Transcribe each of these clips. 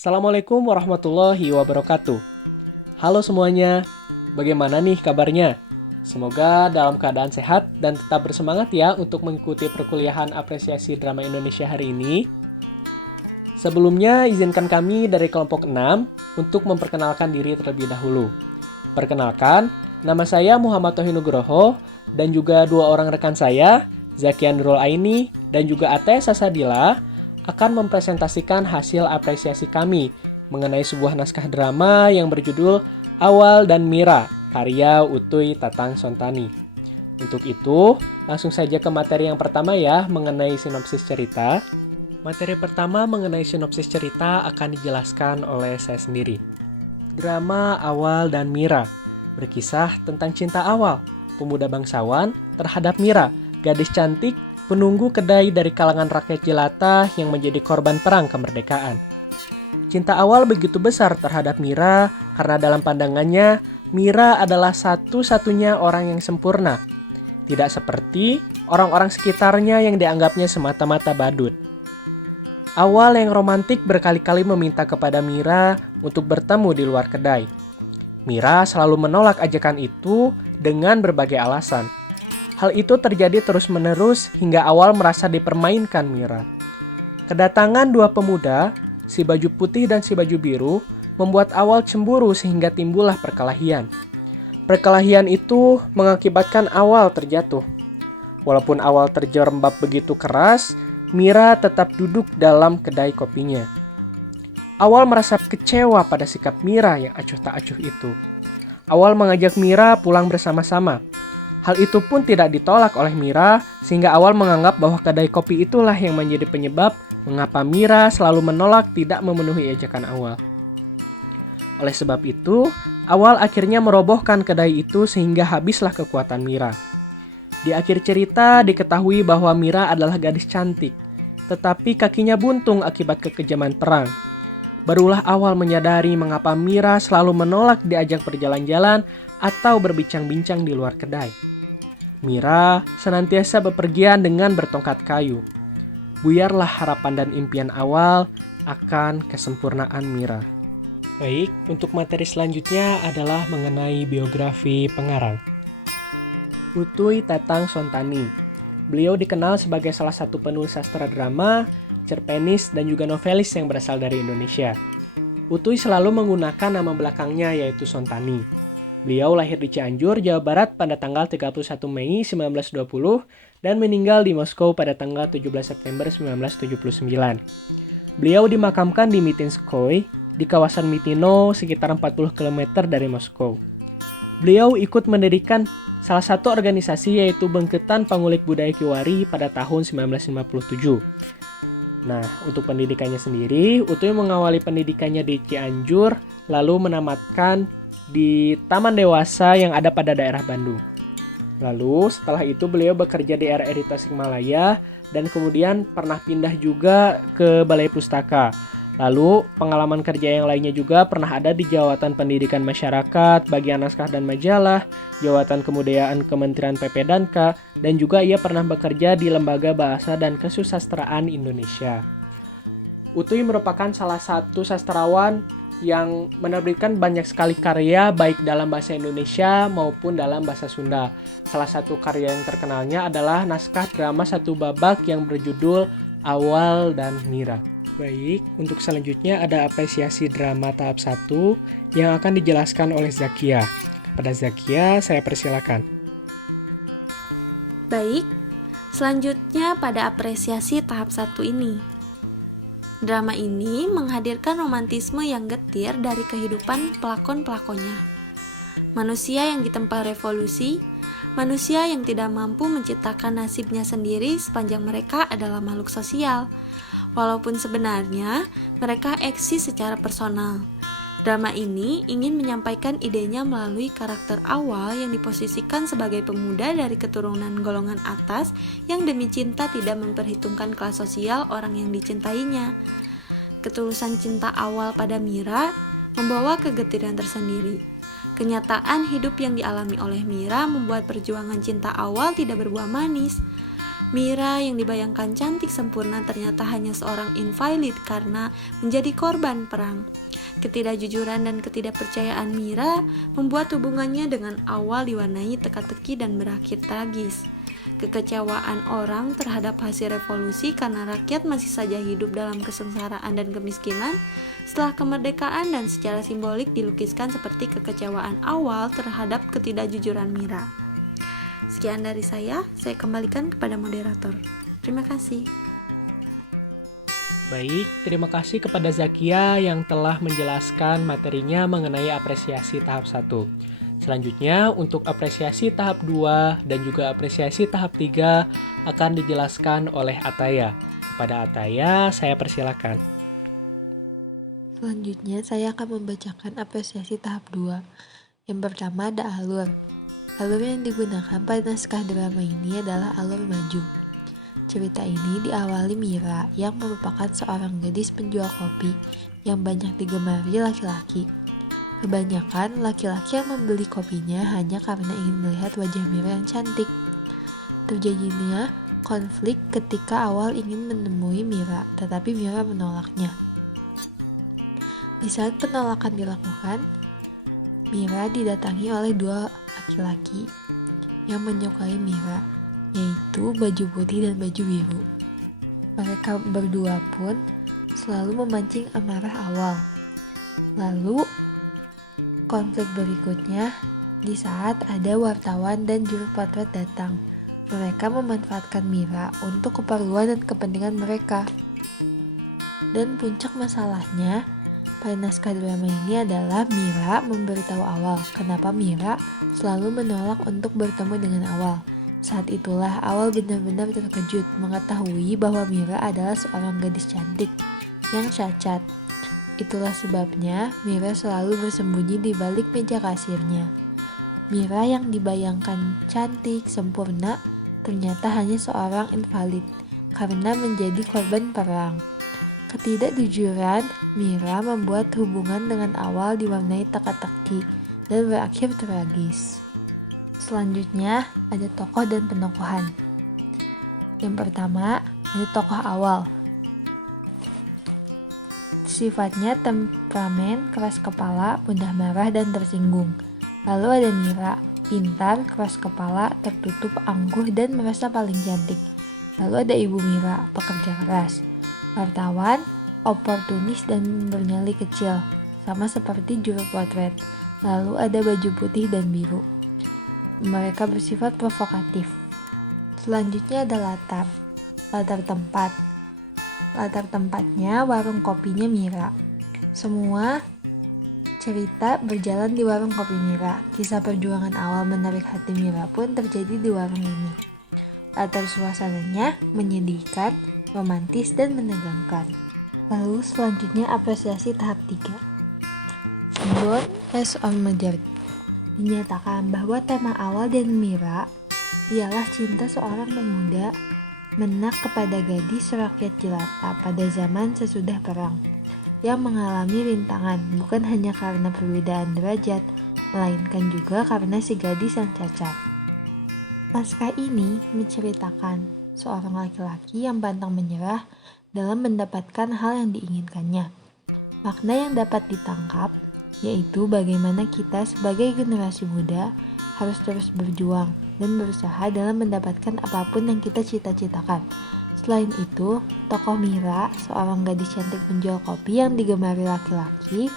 Assalamualaikum warahmatullahi wabarakatuh. Halo semuanya, bagaimana nih kabarnya? Semoga dalam keadaan sehat dan tetap bersemangat ya untuk mengikuti perkuliahan apresiasi drama Indonesia hari ini. Sebelumnya, izinkan kami dari kelompok 6 untuk memperkenalkan diri terlebih dahulu. Perkenalkan, nama saya Muhammad Tohi Nugroho dan juga dua orang rekan saya, Zakian Nurul Aini dan juga Ate Sasadila, akan mempresentasikan hasil apresiasi kami mengenai sebuah naskah drama yang berjudul Awal dan Mira, karya Utuy Tatang Sontani. Untuk itu, langsung saja ke materi yang pertama ya, mengenai sinopsis cerita. Materi pertama mengenai sinopsis cerita akan dijelaskan oleh saya sendiri. Drama Awal dan Mira berkisah tentang cinta awal pemuda bangsawan terhadap Mira, gadis cantik penunggu kedai dari kalangan rakyat jelata yang menjadi korban perang kemerdekaan. Cinta awal begitu besar terhadap Mira karena dalam pandangannya, Mira adalah satu-satunya orang yang sempurna. Tidak seperti orang-orang sekitarnya yang dianggapnya semata-mata badut. Awal yang romantik berkali-kali meminta kepada Mira untuk bertemu di luar kedai. Mira selalu menolak ajakan itu dengan berbagai alasan. Hal itu terjadi terus-menerus hingga Awal merasa dipermainkan Mira. Kedatangan dua pemuda, si baju putih dan si baju biru, membuat Awal cemburu sehingga timbullah perkelahian. Perkelahian itu mengakibatkan Awal terjatuh. Walaupun Awal terjerembab begitu keras, Mira tetap duduk dalam kedai kopinya. Awal merasa kecewa pada sikap Mira yang acuh tak acuh itu. Awal mengajak Mira pulang bersama-sama. Hal itu pun tidak ditolak oleh Mira, sehingga Awal menganggap bahwa kedai kopi itulah yang menjadi penyebab mengapa Mira selalu menolak tidak memenuhi ajakan Awal. Oleh sebab itu, Awal akhirnya merobohkan kedai itu sehingga habislah kekuatan Mira. Di akhir cerita diketahui bahwa Mira adalah gadis cantik, tetapi kakinya buntung akibat kekejaman perang. Barulah Awal menyadari mengapa Mira selalu menolak diajak berjalan-jalan atau berbincang-bincang di luar kedai. Mira senantiasa bepergian dengan bertongkat kayu. Buyarlah harapan dan impian Awal akan kesempurnaan Mira. Baik, untuk materi selanjutnya adalah mengenai biografi pengarang. Utuy Tatang Sontani. Beliau dikenal sebagai salah satu penulis sastra drama, cerpenis, dan juga novelis yang berasal dari Indonesia. Utuy selalu menggunakan nama belakangnya yaitu Sontani. Beliau lahir di Cianjur, Jawa Barat pada tanggal 31 Mei 1920 dan meninggal di Moskow pada tanggal 17 September 1979. Beliau dimakamkan di Mitinskoye di kawasan Mitino sekitar 40 km dari Moskow. Beliau ikut mendirikan salah satu organisasi yaitu Bengketan Pangulik Budaya Kiwari pada tahun 1957. Nah, untuk pendidikannya sendiri, Utuy mengawali pendidikannya di Cianjur, lalu menamatkan di Taman Dewasa yang ada pada daerah Bandung. Lalu setelah itu beliau bekerja di RRI Tasikmalaya dan kemudian pernah pindah juga ke Balai Pustaka. Lalu pengalaman kerja yang lainnya juga pernah ada di Jawatan Pendidikan Masyarakat, Bagian Naskah dan Majalah, Jawatan Kebudayaan Kementerian PP dan dan juga ia pernah bekerja di Lembaga Bahasa dan Kesusastraan Indonesia. Utuy merupakan salah satu sastrawan yang menerbitkan banyak sekali karya baik dalam bahasa Indonesia maupun dalam bahasa Sunda. Salah satu karya yang terkenalnya adalah naskah drama satu babak yang berjudul Awal dan Mira. Baik, untuk selanjutnya ada apresiasi drama tahap 1 yang akan dijelaskan oleh Zakia. Kepada Zakia, saya persilakan. Baik, selanjutnya pada apresiasi tahap 1 ini. Drama ini menghadirkan romantisme yang getir dari kehidupan pelakon-pelakonnya. Manusia yang ditempa revolusi, manusia yang tidak mampu menciptakan nasibnya sendiri sepanjang mereka adalah makhluk sosial, walaupun sebenarnya mereka eksis secara personal. Drama ini ingin menyampaikan idenya melalui karakter Awal yang diposisikan sebagai pemuda dari keturunan golongan atas yang demi cinta tidak memperhitungkan kelas sosial orang yang dicintainya. Ketulusan cinta Awal pada Mira membawa kegetiran tersendiri. Kenyataan hidup yang dialami oleh Mira membuat perjuangan cinta Awal tidak berbuah manis. Mira yang dibayangkan cantik sempurna ternyata hanya seorang invalid karena menjadi korban perang. Ketidakjujuran dan ketidakpercayaan Mira membuat hubungannya dengan Awal diwarnai teka-teki dan berakhir tragis. Kekecewaan orang terhadap hasil revolusi karena rakyat masih saja hidup dalam kesengsaraan dan kemiskinan setelah kemerdekaan, dan secara simbolik dilukiskan seperti kekecewaan Awal terhadap ketidakjujuran Mira. Sekian dari saya kembalikan kepada moderator. Terima kasih. Baik, terima kasih kepada Zakia yang telah menjelaskan materinya mengenai apresiasi tahap 1. Selanjutnya, untuk apresiasi tahap 2 dan juga apresiasi tahap 3 akan dijelaskan oleh Ataya. Kepada Ataya, saya persilakan. Selanjutnya, saya akan membacakan apresiasi tahap 2. Yang pertama ada alur. Alur yang digunakan pada naskah drama ini adalah alur maju. Cerita ini diawali Mira yang merupakan seorang gadis penjual kopi yang banyak digemari laki-laki. Kebanyakan laki-laki yang membeli kopinya hanya karena ingin melihat wajah Mira yang cantik. Terjadinya konflik ketika Awal ingin menemui Mira, tetapi Mira menolaknya. Di saat penolakan dilakukan, Mira didatangi oleh dua laki-laki yang menyukai Mira, yaitu baju putih dan baju biru. Mereka berdua pun selalu memancing amarah Awal. Lalu, konflik berikutnya di saat ada wartawan dan juru potret datang. Mereka memanfaatkan Mira untuk keperluan dan kepentingan mereka. Dan puncak masalahnya pada naskah drama ini adalah Mira memberitahu Awal kenapa Mira selalu menolak untuk bertemu dengan Awal. Saat itulah Awal benar-benar terkejut mengetahui bahwa Mira adalah seorang gadis cantik yang cacat. Itulah sebabnya Mira selalu bersembunyi di balik meja kasirnya. Mira yang dibayangkan cantik, sempurna, ternyata hanya seorang invalid karena menjadi korban perang. Ketidakjujuran Mira membuat hubungan dengan Awal diwarnai teka-teki dan berakhir tragis. Selanjutnya ada tokoh dan penokohan. Yang pertama ada tokoh Awal. Sifatnya temperamen, keras kepala, mudah marah dan tersinggung. Lalu ada Mira, pintar, keras kepala, tertutup, angkuh dan merasa paling cantik. Lalu ada Ibu Mira, pekerja keras, wartawan, oportunis dan bernyali kecil, sama seperti juru potret. Lalu ada baju putih dan biru. Mereka bersifat provokatif. Selanjutnya ada latar tempat. Latar tempatnya warung kopinya Mira. Semua cerita berjalan di warung kopi Mira. Kisah perjuangan Awal menarik hati Mira pun terjadi di warung ini. Latar suasananya menyedihkan, romantis, dan menegangkan. Lalu selanjutnya apresiasi tahap 3. Born as Armageddon. Dinyatakan bahwa tema Awal dan Mira ialah cinta seorang pemuda menak kepada gadis rakyat jelata pada zaman sesudah perang, yang mengalami rintangan bukan hanya karena perbedaan derajat, melainkan juga karena si gadis yang cacat. Naskah ini menceritakan seorang laki-laki yang pantang menyerah dalam mendapatkan hal yang diinginkannya. Makna yang dapat ditangkap yaitu bagaimana kita sebagai generasi muda harus terus berjuang dan berusaha dalam mendapatkan apapun yang kita cita-citakan. Selain itu, tokoh Mira, seorang gadis cantik penjual kopi yang digemari laki-laki,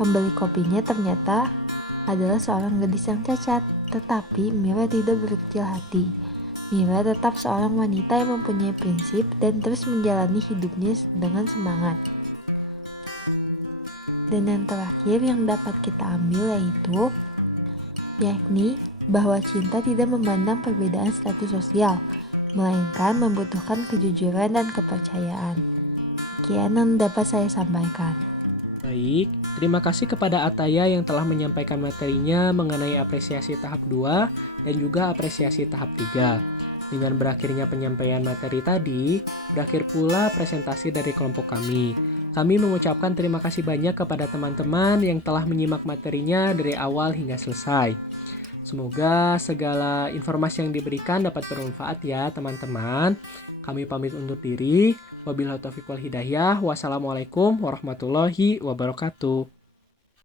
pembeli kopinya ternyata adalah seorang gadis yang cacat. Tetapi Mira tidak berkecil hati. Mira tetap seorang wanita yang mempunyai prinsip dan terus menjalani hidupnya dengan semangat. Dan yang terakhir yang dapat kita ambil yakni bahwa cinta tidak memandang perbedaan status sosial, melainkan membutuhkan kejujuran dan kepercayaan. Sekian yang dapat saya sampaikan. Baik, terima kasih kepada Ataya yang telah menyampaikan materinya mengenai apresiasi tahap 2 dan juga apresiasi tahap 3. Dengan berakhirnya penyampaian materi tadi, berakhir pula presentasi dari kelompok kami. Kami mengucapkan terima kasih banyak kepada teman-teman yang telah menyimak materinya dari awal hingga selesai. Semoga segala informasi yang diberikan dapat bermanfaat ya teman-teman. Kami pamit undur diri. Wabillahi taufiq wal hidayah. Wassalamualaikum warahmatullahi wabarakatuh.